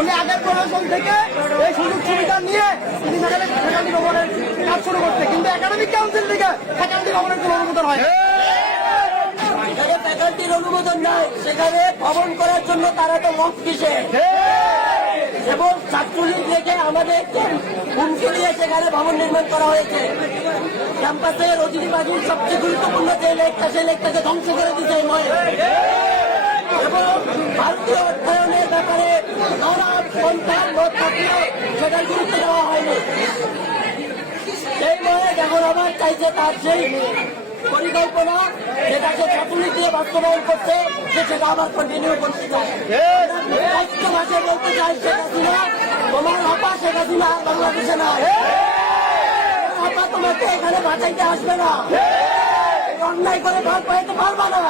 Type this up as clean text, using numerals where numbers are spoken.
উনি আগের প্রশাসন থেকে এই সুযোগ সুবিধা নিয়ে তিনি ফ্যাকাল্টি ভবনের কাজ শুরু করতে, কিন্তু একাডেমিক কাউন্সিল থেকে ফ্যাকাল্টি ভবনের কোনো অনুমোদন হয় ফ্যাকাল্টির অনুমোদন নাই, সেখানে ভবন করার জন্য তারা তো মত কিসে এবং ছাত্রলীগ রেখে আমাদের হুমকি দিয়ে সেখানে ভবন নির্মাণ করা হয়েছে। ক্যাম্পাসের অতিথিবাজির সবচেয়ে গুরুত্বপূর্ণ যে লেকটা, সেই লেকটাকে ধ্বংস করে দিতে এবং ভারতীয় অর্থায়নের ব্যাপারে নানান পন্থার মত থাকলেও সেটার গুরুত্ব দেওয়া হয়নি। সেই মনে এখন আবার চাইছে তার সেই পরিকল্পনা যেটাকে ছাত্রলীগ দিয়ে বাস্তবায়ন করছে, সেটা আবার কন্টিনিউ করতে চায়। ভাষে বলতে চাই, শেখ হাসিনা তোমার আপা, শেখ হাসিনা বাংলাদেশে না, আপা তোমাকে এখানে বাঁচাইতে আসবে না, অন্যায় করে ভাগ পাইতে পারবা না।